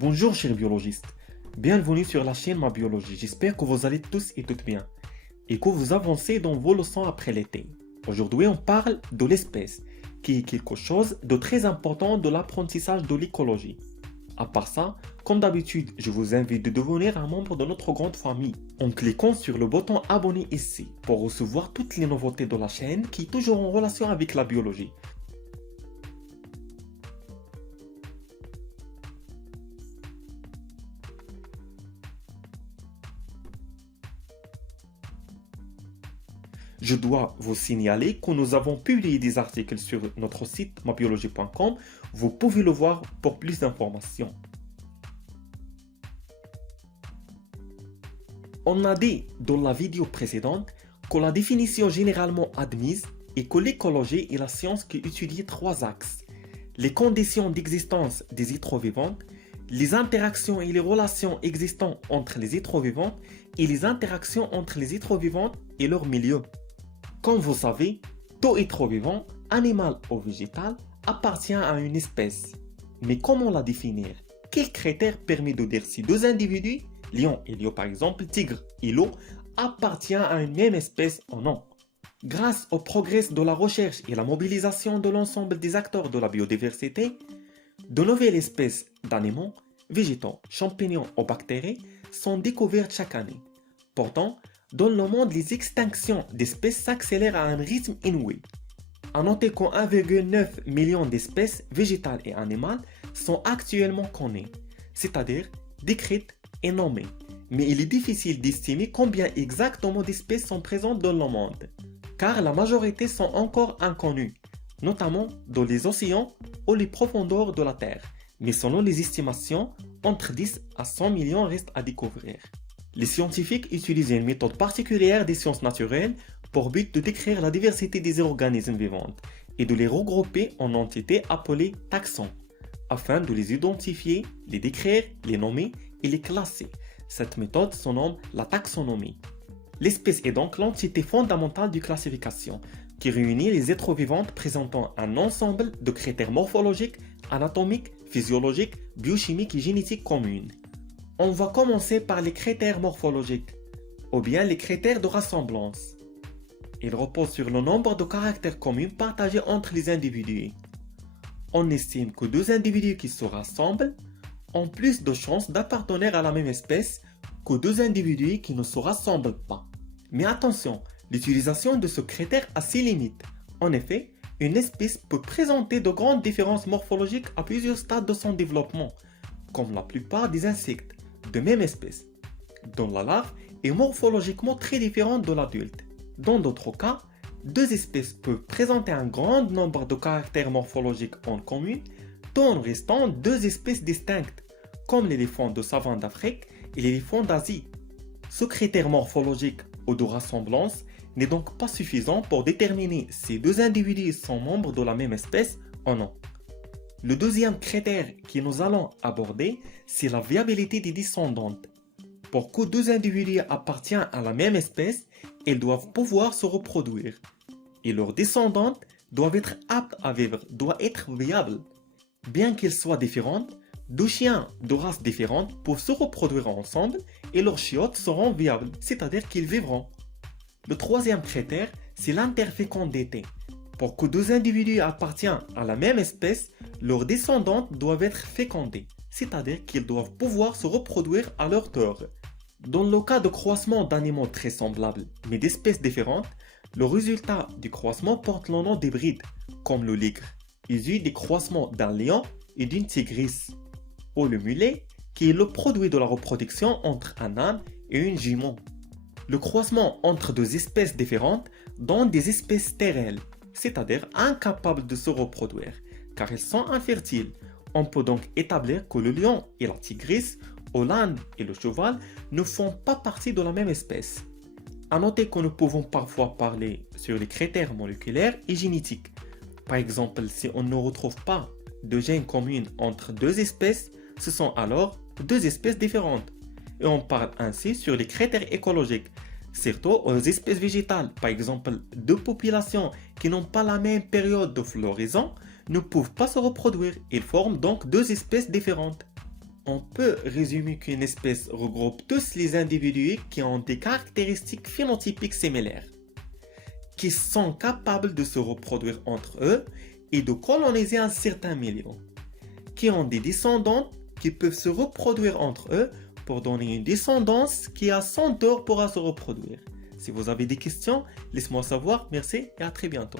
Bonjour chers biologistes, bienvenue sur la chaîne Ma Biologie, j'espère que vous allez tous et toutes bien et que vous avancez dans vos leçons après l'été. Aujourd'hui on parle de l'espèce, qui est quelque chose de très important de l'apprentissage de l'écologie. À part ça, comme d'habitude, je vous invite de devenir un membre de notre grande famille en cliquant sur le bouton abonner ici pour recevoir toutes les nouveautés de la chaîne qui est toujours en relation avec la biologie. Je dois vous signaler que nous avons publié des articles sur notre site mabiologie.com. Vous pouvez le voir pour plus d'informations. On a dit dans la vidéo précédente que la définition généralement admise est que l'écologie est la science qui étudie trois axes: les conditions d'existence des êtres vivants, les interactions et les relations existantes entre les êtres vivants et les interactions entre les êtres vivants et leur milieu. Comme vous savez, tout être vivant, animal ou végétal, appartient à une espèce. Mais comment la définir? Quel critère permet de dire si deux individus, lion et lion par exemple, tigre et loup, appartiennent à une même espèce ou non? Grâce au progrès de la recherche et la mobilisation de l'ensemble des acteurs de la biodiversité, de nouvelles espèces d'animaux, végétaux, champignons ou bactéries sont découvertes chaque année. Pourtant, dans le monde, les extinctions d'espèces s'accélèrent à un rythme inouï. À noter qu'en 1,9 million d'espèces végétales et animales sont actuellement connues, c'est-à-dire décrites et nommées. Mais il est difficile d'estimer combien exactement d'espèces sont présentes dans le monde, car la majorité sont encore inconnues, notamment dans les océans ou les profondeurs de la Terre. Mais selon les estimations, entre 10 à 100 millions restent à découvrir. Les scientifiques utilisent une méthode particulière des sciences naturelles pour but de décrire la diversité des organismes vivants et de les regrouper en entités appelées taxons, afin de les identifier, les décrire, les nommer et les classer. Cette méthode se nomme la taxonomie. L'espèce est donc l'entité fondamentale de classification, qui réunit les êtres vivants présentant un ensemble de critères morphologiques, anatomiques, physiologiques, biochimiques et génétiques communs. On va commencer par les critères morphologiques, ou bien les critères de rassemblance. Ils reposent sur le nombre de caractères communs partagés entre les individus. On estime que deux individus qui se rassemblent ont plus de chances d'appartenir à la même espèce que deux individus qui ne se rassemblent pas. Mais attention, l'utilisation de ce critère a ses limites. En effet, une espèce peut présenter de grandes différences morphologiques à plusieurs stades de son développement, comme la plupart des insectes de même espèce, dont la larve est morphologiquement très différente de l'adulte. Dans d'autres cas, deux espèces peuvent présenter un grand nombre de caractères morphologiques en commun, tout en restant deux espèces distinctes, comme l'éléphant de savane d'Afrique et l'éléphant d'Asie. Ce critère morphologique ou de rassemblance n'est donc pas suffisant pour déterminer si deux individus sont membres de la même espèce ou non. Le deuxième critère que nous allons aborder, c'est la viabilité des descendantes. Pour que deux individus appartiennent à la même espèce, ils doivent pouvoir se reproduire. Et leurs descendantes doivent être aptes à vivre, doivent être viables. Bien qu'ils soient différents, deux chiens de races différentes peuvent se reproduire ensemble et leurs chiottes seront viables, c'est-à-dire qu'ils vivront. Le troisième critère, c'est l'interfécondité. Pour que deux individus appartiennent à la même espèce, leurs descendantes doivent être fécondées, c'est-à-dire qu'ils doivent pouvoir se reproduire à leur tour. Dans le cas de croisement d'animaux très semblables, mais d'espèces différentes, le résultat du croisement porte le nom d'hybride, comme le ligre, issu des croisements d'un lion et d'une tigresse, ou le mulet, qui est le produit de la reproduction entre un âne et une jument. Le croisement entre deux espèces différentes donne des espèces stériles, c'est-à-dire incapables de se reproduire, car elles sont infertiles. On peut donc établir que le lion et la tigresse, ou l'âne et le cheval, ne font pas partie de la même espèce. A noter que nous pouvons parfois parler sur les critères moléculaires et génétiques. Par exemple, si on ne retrouve pas de gènes communs entre deux espèces, ce sont alors deux espèces différentes. Et on parle ainsi sur les critères écologiques, surtout aux espèces végétales. Par exemple, deux populations qui n'ont pas la même période de floraison ne peuvent pas se reproduire. Ils forment donc deux espèces différentes. On peut résumer qu'une espèce regroupe tous les individus qui ont des caractéristiques phénotypiques similaires, qui sont capables de se reproduire entre eux et de coloniser un certain milieu, qui ont des descendants qui peuvent se reproduire entre eux pour donner une descendance qui à son tour pourra se reproduire. Si vous avez des questions, laissez-moi savoir. Merci et à très bientôt.